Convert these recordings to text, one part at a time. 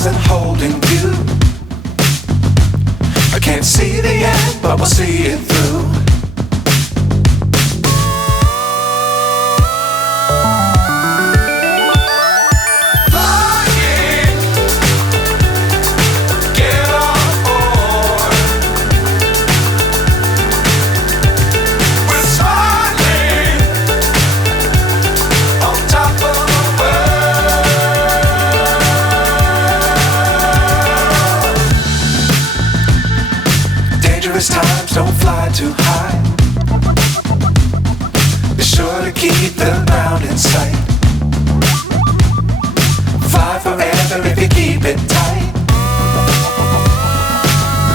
stars and holding you. I can't see the end, but we'll see it through. Times don't fly too high. Be sure to keep the ground in sight. Fly forever if you keep it tight.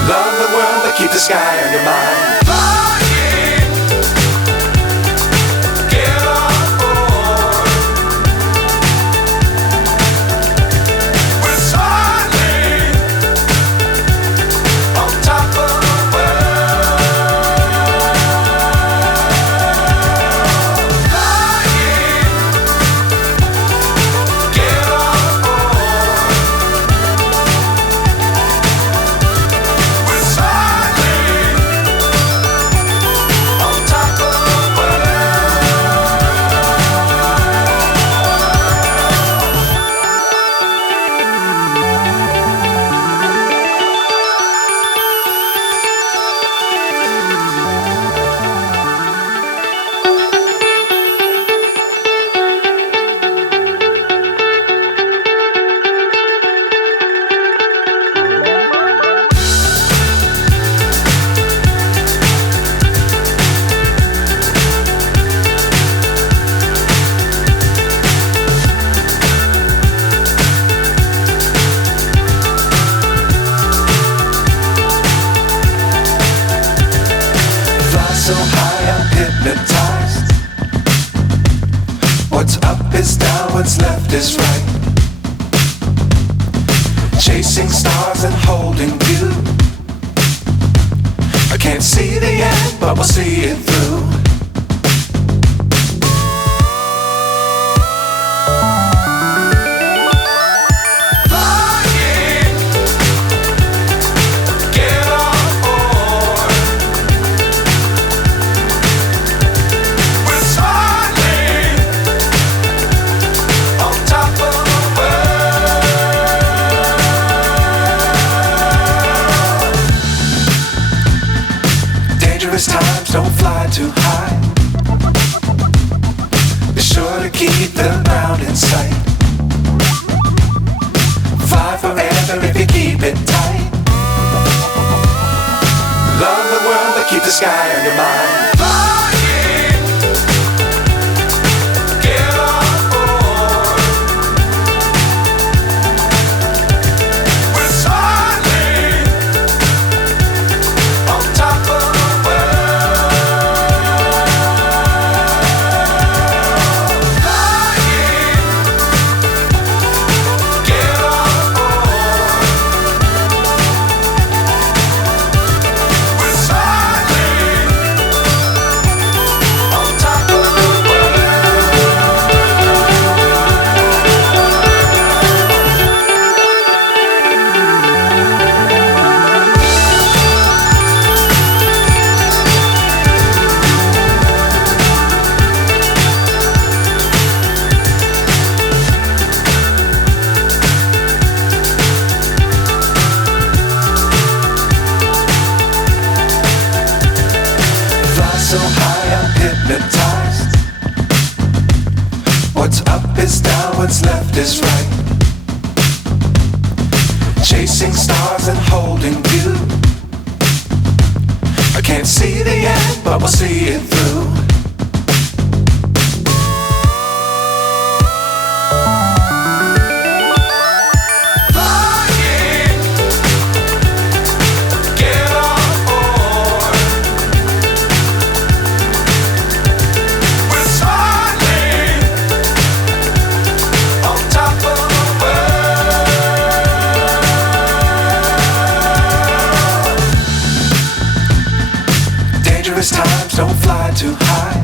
Love the world but keep the sky on your mind. So high I'm hypnotized. What's up is down, what's left is right. Chasing stars and holding you. I can't see the end, but we'll see it through. Times don't fly too high. Be sure to keep the ground in sight. Fly forever if you keep it tight. Love the world but keep the sky on your mind. So high I'm hypnotized. What's up is down, what's left is right. Chasing stars and holding you. I can't see the end, but we'll see it through. Times don't fly too high.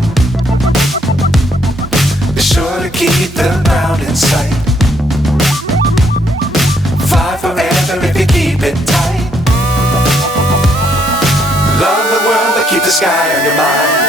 Be sure to keep the ground in sight. Fly fly forever if you keep it tight. Love the world, but keep the sky on your mind.